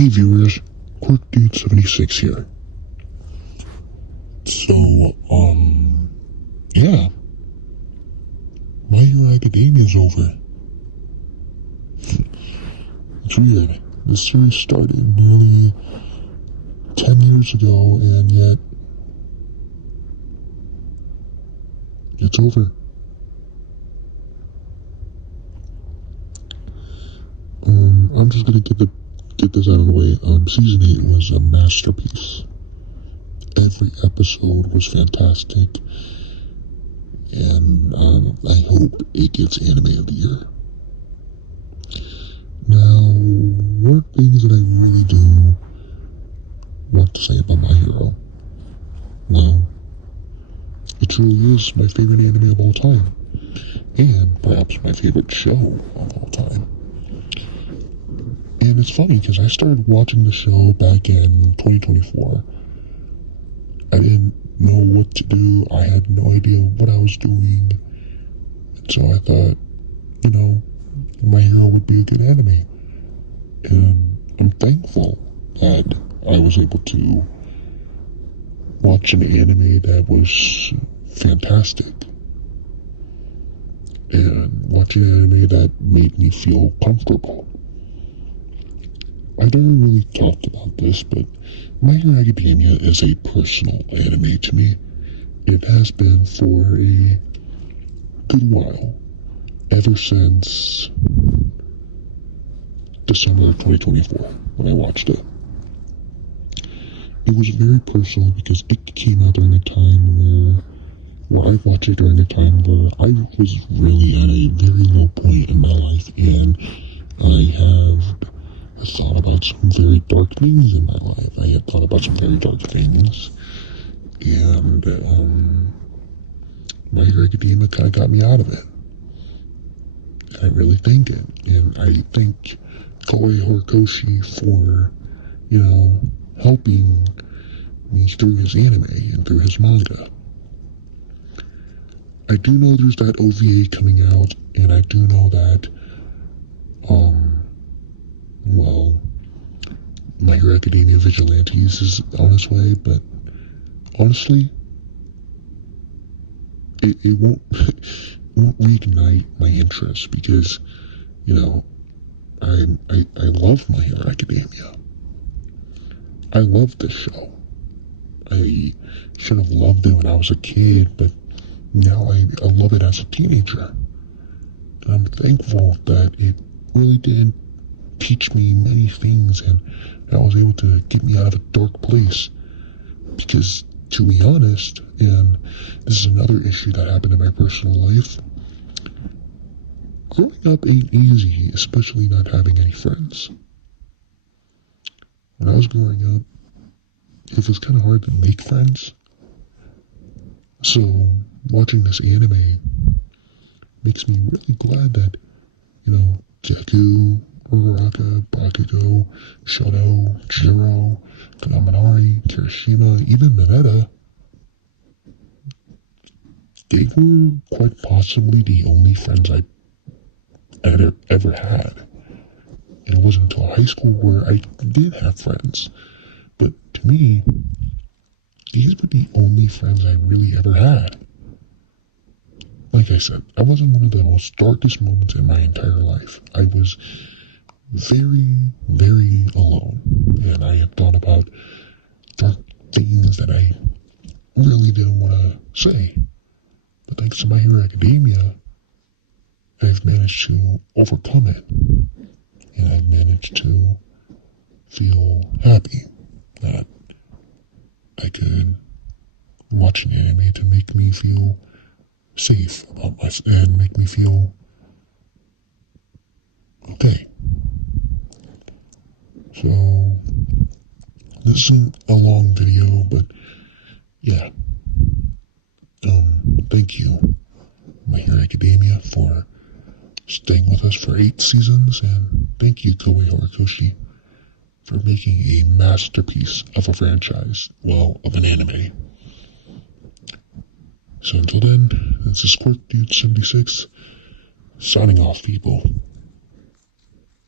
Hey viewers, QuirkDude76 here. So, yeah. My Hero Academia's over. It's weird. This series started nearly 10 years ago, and yet it's over. I'm just gonna get this out of the way. Season 8 was a masterpiece. Every episode was fantastic, and I hope it gets Anime of the Year. Now, one things that I really do want to say about My Hero. Well, it truly is my favorite anime of all time, and perhaps my favorite show of all time. And it's funny because I started watching the show back in 2024. I didn't know what to do. I had no idea what I was doing. And so I thought, My Hero would be a good anime. And I'm thankful that I was able to watch an anime that was fantastic. And watch an anime that made me feel comfortable. I never really talked about this, but My Hero Academia is a personal anime to me. It has been for a good while, ever since December of 2024, when I watched it. It was very personal because it came out during a time where I watched it during a time where I was really at a very low point in my life, and I have thought about some very dark things in my life. I had thought about some very dark things, and My Hero Academia kind of got me out of it. I really thank it, and I thank Koei Horikoshi for, helping me through his anime and through his manga. I do know there's that OVA coming out, and I do know that, My Hero Academia Vigilantes is on its way, but honestly, it won't reignite my interest because, I love My Hero Academia. I love this show. I should have loved it when I was a kid, but now I love it as a teenager. And I'm thankful that it really did teach me many things, and I was able to get me out of a dark place. Because, to be honest, and this is another issue that happened in my personal life, growing up ain't easy, especially not having any friends. When I was growing up, it was kind of hard to make friends. So, watching this anime makes me really glad that, Deku, Uraraka, Bakugo, Shoto, Jiro, Kaminari, Kirishima, even Mineta, they were quite possibly the only friends I ever had. And it wasn't until high school where I did have friends. But to me, these were the only friends I really ever had. Like I said, I was in one of the most darkest moments in my entire life. I was very, very alone. And I had thought about dark things that I really didn't want to say. But thanks to My Hero Academia, I've managed to overcome it. And I've managed to feel happy that I could watch an anime to make me feel safe about myself and make me feel okay. So, this isn't a long video, but yeah. Thank you, My Hero Academia, for staying with us for 8 seasons, and thank you, Koei Horikoshi, for making a masterpiece of a franchise, of an anime. So until then, this is QuirkDude76, signing off, people.